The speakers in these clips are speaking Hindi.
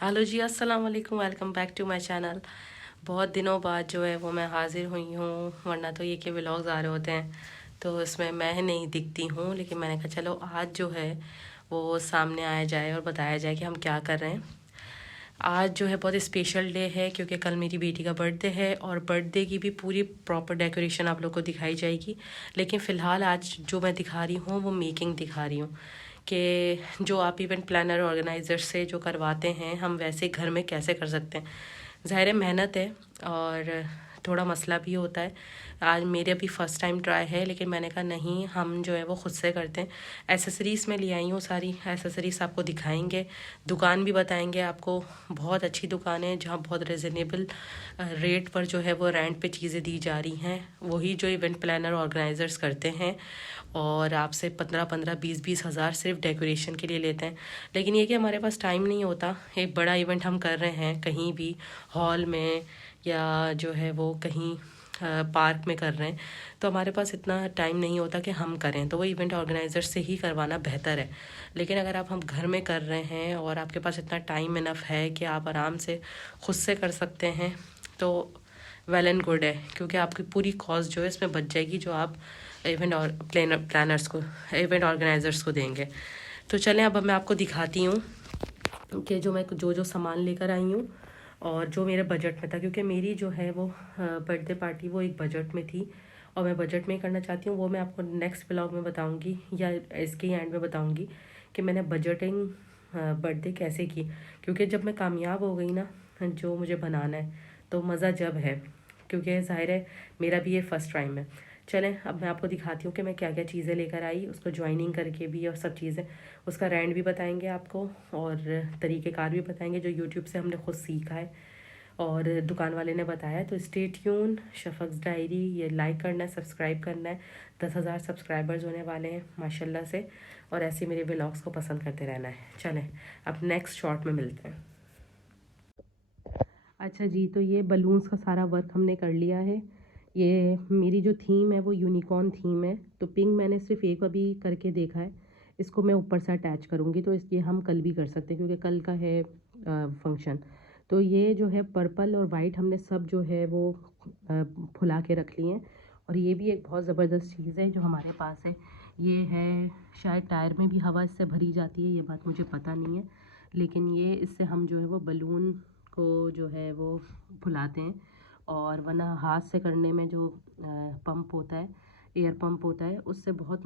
हेलो जी, अस्सलाम वालेकुम। Welcome back to my channel. बहुत दिनों बाद जो है वो मैं हाज़िर हुई हूँ, वरना तो ये कि व्लॉग्स आ रहे होते हैं तो इसमें मैं नहीं दिखती हूँ, लेकिन मैंने कहा चलो आज जो है वो सामने आया जाए और बताया जाए कि हम क्या कर रहे हैं। आज जो है बहुत स्पेशल डे है क्योंकि कल मेरी बेटी का बर्थडे है और बर्थडे की भी पूरी प्रॉपर डेकोरेशन आप लोग को दिखाई जाएगी। लेकिन फ़िलहाल आज जो मैं दिखा रही हूँ वो मेकिंग दिखा रही हूँ कि जो आप इवेंट प्लानर ऑर्गेनाइज़र से जो करवाते हैं हम वैसे घर में कैसे कर सकते हैं। ज़ाहिर मेहनत है और थोड़ा मसला भी होता है। आज मेरे भी फ़र्स्ट टाइम ट्राई है, लेकिन मैंने कहा नहीं, हम जो है वो ख़ुद से करते हैं। एसेसरीज़ मैं ले आई हूँ, सारी एसेसरीज़ आपको दिखाएंगे, दुकान भी बताएंगे आपको। बहुत अच्छी दुकान है जहाँ बहुत रिजनेबल रेट पर जो है वो रेंट पे चीज़ें दी जा रही हैं, वही जो इवेंट प्लानर ऑर्गेनाइज़र्स करते हैं और आपसे 15-15 20-20 हज़ार सिर्फ डेकोरेशन के लिए लेते हैं। लेकिन ये कि हमारे पास टाइम नहीं होता। एक बड़ा इवेंट हम कर रहे हैं कहीं भी हॉल में या जो है वो कहीं पार्क में कर रहे हैं, तो हमारे पास इतना टाइम नहीं होता कि हम करें, तो वो इवेंट ऑर्गेनाइज़र से ही करवाना बेहतर है। लेकिन अगर आप हम घर में कर रहे हैं और आपके पास इतना टाइम इनफ है कि आप आराम से ख़ुद से कर सकते हैं तो वेल एंड गुड है, क्योंकि आपकी पूरी कॉस्ट जो है इसमें बच जाएगी जो आप इवेंट और प्लानर्स को, इवेंट ऑर्गेनाइज़र्स को देंगे। तो चलें अब मैं आपको दिखाती हूँ कि जो मैं जो सामान लेकर आई हूँ और जो मेरे बजट में था, क्योंकि मेरी जो है वो बर्थडे पार्टी वो एक बजट में थी और मैं बजट में ही करना चाहती हूँ। वो मैं आपको नेक्स्ट व्लॉग में बताऊँगी या इसके एंड में बताऊँगी कि मैंने बजटिंग बर्थडे कैसे की, क्योंकि जब मैं कामयाब हो गई ना जो मुझे बनाना है तो मज़ा जब है, क्योंकि ज़ाहिर है मेरा भी ये फ़र्स्ट टाइम है। चलें अब मैं आपको दिखाती हूँ कि मैं क्या क्या चीज़ें लेकर आई, उसको ज्वाइनिंग करके भी और सब चीज़ें, उसका रेंट भी बताएंगे आपको और तरीक़ेकार भी बताएंगे जो यूट्यूब से हमने खुद सीखा है और दुकान वाले ने बताया। तो स्टे ट्यून। शफ़क़्स डायरी ये लाइक करना है, सब्सक्राइब करना है। 10,000 सब्सक्राइबर्स होने वाले हैं माशाल्लाह से, और ऐसे मेरे व्लॉग्स को पसंद करते रहना है। चलें अब नेक्स्ट शॉट में मिलते हैं। अच्छा जी, तो ये बलून्स का सारा वर्क हमने कर लिया है। ये मेरी जो थीम है वो यूनिकॉर्न थीम है, तो पिंक मैंने सिर्फ एक अभी करके देखा है, इसको मैं ऊपर से अटैच करूँगी, तो इसलिए हम कल भी कर सकते हैं क्योंकि कल का है फंक्शन। तो ये जो है पर्पल और वाइट हमने सब जो है वो फुला के रख लिए हैं। और ये भी एक बहुत ज़बरदस्त चीज़ है जो हमारे पास है। ये है, शायद टायर में भी हवा इससे भरी जाती है, ये बात मुझे पता नहीं है, लेकिन ये इससे हम जो है वो बलून को जो है वो फुलाते हैं। और वरना हाथ से करने में जो पंप होता है, एयर पंप होता है, उससे बहुत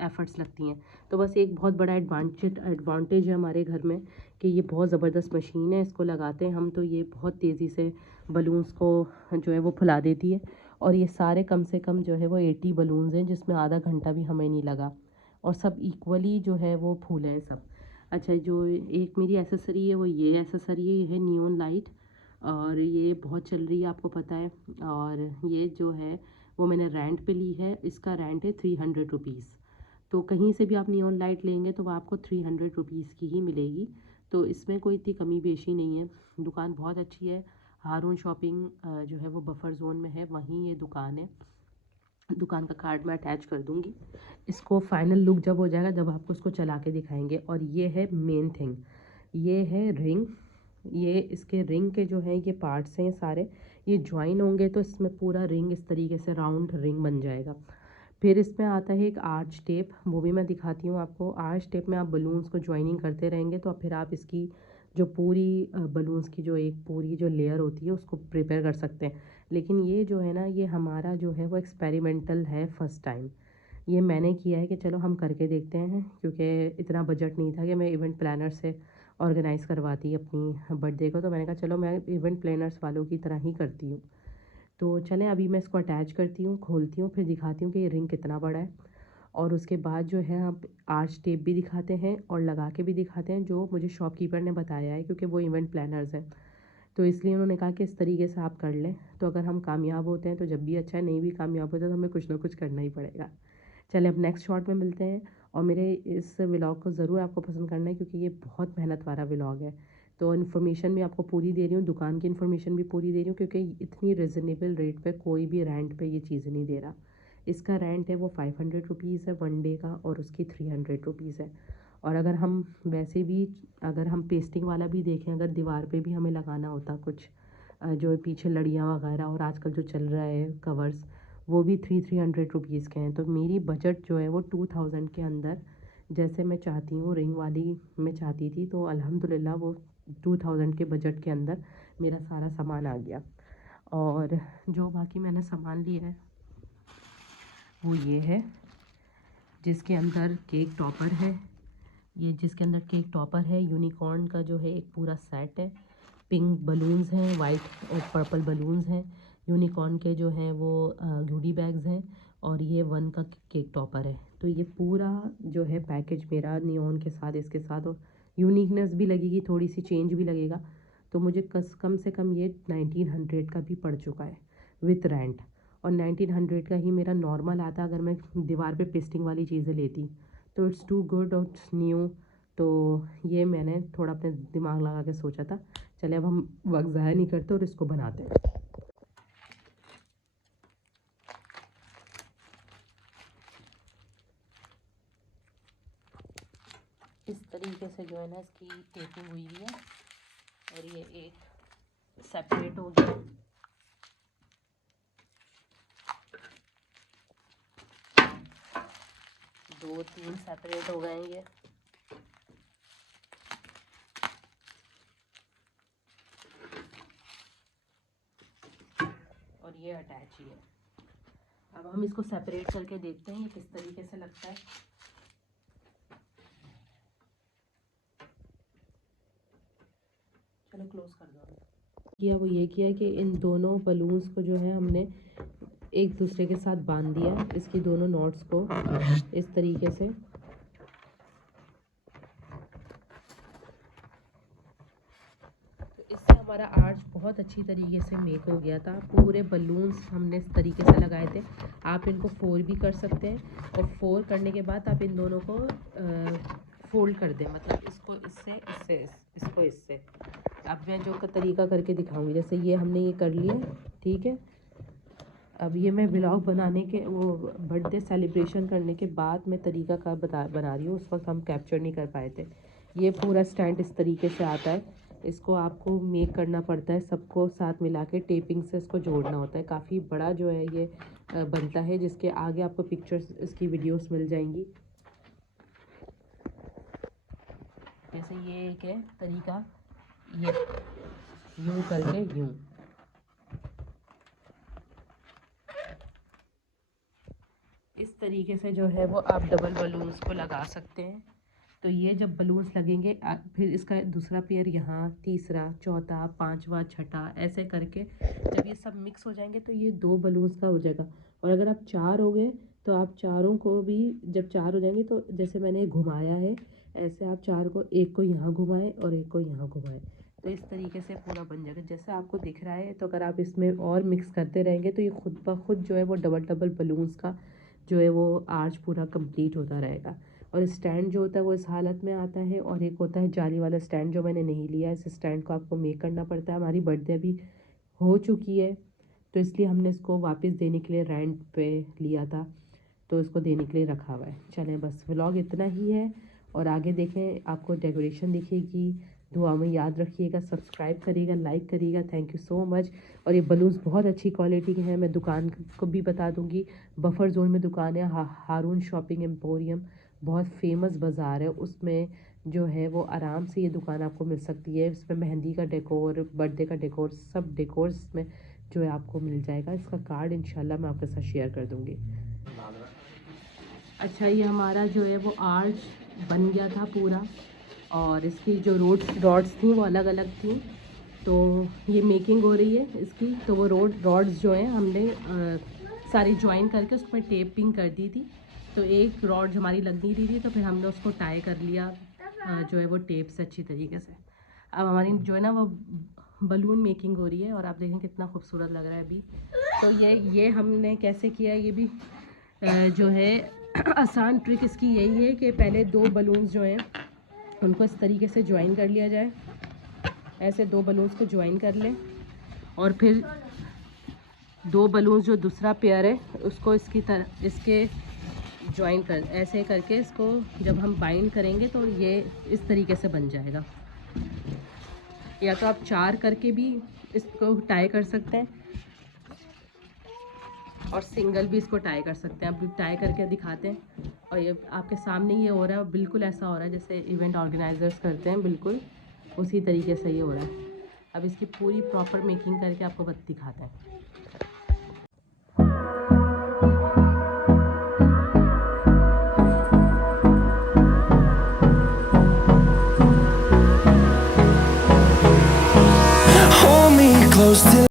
एफ़र्ट्स लगती हैं। तो बस एक बहुत बड़ा एडवांटेज है हमारे घर में कि ये बहुत ज़बरदस्त मशीन है, इसको लगाते हैं हम तो ये बहुत तेज़ी से बलून्स को जो है वो फुला देती है। और ये सारे कम से कम जो है वो 80 बलून्स हैं, जिसमें आधा घंटा भी हमें नहीं लगा, और सब इक्वली जो है वो फूले हैं सब। अच्छा, जो एक मेरी एसेसरी है वो ये एसेसरी है नियॉन लाइट, और ये बहुत चल रही है आपको पता है। और ये जो है वो मैंने रेंट पे ली है, इसका रेंट है 300 रुपीज़। तो कहीं से भी आप नियॉन लाइट लेंगे तो वो आपको 300 रुपीज़ की ही मिलेगी, तो इसमें कोई इतनी कमी बेशी नहीं है। दुकान बहुत अच्छी है। हारून शॉपिंग जो है वो बफर जोन में है, वहीं ये दुकान है। दुकान का कार्ड मैं अटैच कर दूँगी। इसको फाइनल लुक जब हो जाएगा, जब आपको इसको चला के दिखाएंगे। और ये है मेन थिंग, ये है रिंग। ये इसके रिंग के जो है ये पार्ट्स हैं सारे, ये ज्वाइन होंगे तो इसमें पूरा रिंग इस तरीके से राउंड रिंग बन जाएगा। फिर इसमें आता है एक आर्च टेप, वो भी मैं दिखाती हूँ आपको। आर्च टेप में आप बलून्स को ज्वाइनिंग करते रहेंगे तो फिर आप इसकी जो पूरी बलून्स की जो एक पूरी जो लेयर होती है उसको प्रिपेयर कर सकते हैं। लेकिन ये जो है ना, ये हमारा जो है वो एक्सपेरिमेंटल है, फ़र्स्ट टाइम ये मैंने किया है कि चलो हम करके देखते हैं, क्योंकि इतना बजट नहीं था कि मैं इवेंट प्लानर से ऑर्गेनाइज़ करवाती अपनी बर्थडे को। तो मैंने कहा चलो मैं इवेंट प्लानर्स वालों की तरह ही करती हूँ। तो चलें अभी मैं इसको अटैच करती हूँ, खोलती हूँ, फिर दिखाती हूँ कि ये रिंग कितना बड़ा है। और उसके बाद जो है आप आर्च टेप भी दिखाते हैं और लगा के भी दिखाते हैं, जो मुझे शॉपकीपर ने बताया है, क्योंकि वो इवेंट प्लानर्स हैं, तो इसलिए उन्होंने कहा कि इस तरीके से आप कर लें। तो अगर हम कामयाब होते हैं तो जब भी अच्छा है, नहीं भी कामयाब होते तो हमें कुछ ना कुछ करना ही पड़ेगा। चलें अब नेक्स्ट शॉट में मिलते हैं। और मेरे इस व्लॉग को ज़रूर आपको पसंद करना है, क्योंकि ये बहुत मेहनत वाला व्लॉग है। तो इन्फॉर्मेशन भी आपको पूरी दे रही हूँ, दुकान की इन्फॉर्मेशन भी पूरी दे रही हूँ, क्योंकि इतनी रिजनेबल रेट पे कोई भी रेंट पे ये चीज़ें नहीं दे रहा। इसका रेंट है वो 500 रुपीज़ है 1 डे का, और उसकी 300 रुपीज़ है। और अगर हम वैसे भी अगर हम पेस्टिंग वाला भी देखें, अगर दीवार पे भी हमें लगाना होता कुछ जो पीछे लड़ियाँ वगैरह और आजकल जो चल रहा है कवर्स, वो भी 300 रुपीज़ के हैं। तो मेरी बजट जो है वो 2000 के अंदर, जैसे मैं चाहती हूँ रिंग वाली मैं चाहती थी, तो अल्हम्दुलिल्लाह वो 2000 के बजट के अंदर मेरा सारा सामान आ गया। और जो बाकी मैंने सामान लिया है वो ये है, जिसके अंदर केक टॉपर है, ये जिसके अंदर केक टॉपर है, यूनिकॉर्न का जो है एक पूरा सेट है, पिंक बलून्स हैं, वाइट और पर्पल बलून्स हैं, यूनिकॉर्न के जो हैं वो गुडी बैग्स हैं, और ये 1 का केक टॉपर है। तो ये पूरा जो है पैकेज मेरा नियॉन के साथ, इसके साथ, और यूनिकनेस भी लगेगी, थोड़ी सी चेंज भी लगेगा। तो मुझे कम से कम ये 1900 का भी पड़ चुका है विथ रेंट। और 1900 का ही मेरा नॉर्मल आता अगर मैं दीवार पे पेस्टिंग वाली चीज़ें लेती। तो इट्स टू गुड और इट्स न्यू। तो ये मैंने थोड़ा अपने दिमाग लगा के सोचा था, चले अब हम वक्त ज़ाया नहीं करते और इसको बनाते हैं। इस तरीके से जो है ना इसकी टेपिंग हुई हुई है, और ये एक सेपरेट हो गया। दो तीन सेपरेट हो गए ये। और ये अटैच ही है। अब हम इसको सेपरेट करके देखते हैं ये किस तरीके से लगता है। चलो क्लोज कर दो। किया वो ये किया कि इन दोनों बलून्स को जो है हमने एक दूसरे के साथ बांध दिया, इसकी दोनों नॉट्स को इस तरीके से। तो इससे हमारा आर्च बहुत अच्छी तरीके से मेक हो गया था। पूरे बलून्स हमने इस तरीके से लगाए थे। आप इनको 4 भी कर सकते हैं, और 4 करने के बाद आप इन दोनों को फोल्ड कर दें, मतलब इसको इससे, इसको इससे। अब मैं जो तरीका करके दिखाऊंगी, जैसे ये हमने ये कर लिया, ठीक है। अब ये मैं व्लॉग बनाने के वो बर्थडे सेलिब्रेशन करने के बाद मैं तरीका का बना रही हूँ, उस वक्त हम कैप्चर नहीं कर पाए थे। ये पूरा स्टैंड इस तरीके से आता है, इसको आपको मेक करना पड़ता है, सबको साथ मिला के टेपिंग से इसको जोड़ना होता है। काफ़ी बड़ा जो है ये बनता है, जिसके आगे आपको पिक्चर्स इसकी वीडियोस मिल जाएंगी। जैसे ये एक है तरीका, ये यूँ करके यूँ, इस तरीके से जो है वो आप डबल बलून्स को लगा सकते हैं। तो ये जब बलून्स लगेंगे फिर इसका दूसरा पेयर यहाँ, तीसरा, चौथा, पांचवा, छठा, ऐसे करके जब ये सब मिक्स हो जाएंगे तो ये 2 बलून्स का हो जाएगा। और अगर आप 4 हो गए तो आप चारों को भी, जब 4 हो जाएंगे तो जैसे मैंने घुमाया है ऐसे आप 4 को, एक को यहाँ घुमाएं और एक को यहाँ घुमाएं, तो इस तरीके से पूरा बन जाएगा जैसे आपको दिख रहा है। तो अगर आप इसमें और मिक्स करते रहेंगे तो ये खुद ब खुद जो है वो डबल डबल बलून्स का जो है वो आर्च पूरा कंप्लीट होता रहेगा। और स्टैंड जो होता है वो इस हालत में आता है, और एक होता है जाली वाला स्टैंड जो मैंने नहीं लिया। इस स्टैंड को आपको मेक करना पड़ता है। हमारी बर्थडे अभी हो चुकी है तो इसलिए हमने इसको वापस देने के लिए रेंट पे लिया था, तो इसको देने के लिए रखा हुआ है। चलें बस व्लॉग इतना ही है, और आगे देखें, आपको डेकोरेशन दिखेगी। दुआ में याद रखिएगा, सब्सक्राइब करिएगा, लाइक करिएगा। Thank you so much. और ये बलून्स बहुत अच्छी क्वालिटी के हैं। मैं दुकान को भी बता दूंगी, बफर जोन में दुकान है, हारून शॉपिंग एम्पोरियम, बहुत फेमस बाज़ार है, उसमें जो है वो आराम से ये दुकान आपको मिल सकती है। इसमें मेहंदी का डेकोर, बर्थडे का डेकोर, सब डेकोर्स में जो है आपको मिल जाएगा। इसका कार्ड इंशाल्लाह मैं आपके साथ शेयर कर दूँगी। अच्छा, ये हमारा जो है वो आर्च बन गया था पूरा, और इसकी जो रॉड्स थी वो अलग अलग थी, तो ये मेकिंग हो रही है इसकी। तो वो रॉड्स जो हैं हमने सारी ज्वाइन करके उसमें टेपिंग कर दी थी। तो एक रॉड हमारी लग नहीं रही थी, तो फिर हमने उसको टाई कर लिया जो है वो टेप से अच्छी तरीके से। अब हमारी जो है ना वो बलून मेकिंग हो रही है, और आप देखें कितना खूबसूरत लग रहा है अभी। तो ये हमने कैसे किया, ये भी जो है आसान ट्रिक इसकी यही है कि पहले 2 बलून्स जो हैं उनको इस तरीके से ज्वाइन कर लिया जाए। ऐसे 2 बलून्स को ज्वाइन कर लें, और फिर 2 बलून्स जो दूसरा पेयर है उसको इसकी तरह इसके जॉइन कर ऐसे करके इसको जब हम बाइंड करेंगे तो ये इस तरीके से बन जाएगा। या तो आप 4 करके भी इसको टाई कर सकते हैं और सिंगल भी इसको टाई कर सकते हैं। अब टाई करके दिखाते हैं और ये आपके सामने ये हो रहा है, बिल्कुल ऐसा हो रहा है जैसे इवेंट ऑर्गेनाइजर्स करते हैं, बिल्कुल उसी तरीके से ये हो रहा है। अब इसकी पूरी प्रॉपर मेकिंग करके आपको दिखाते हैं। Hold me close till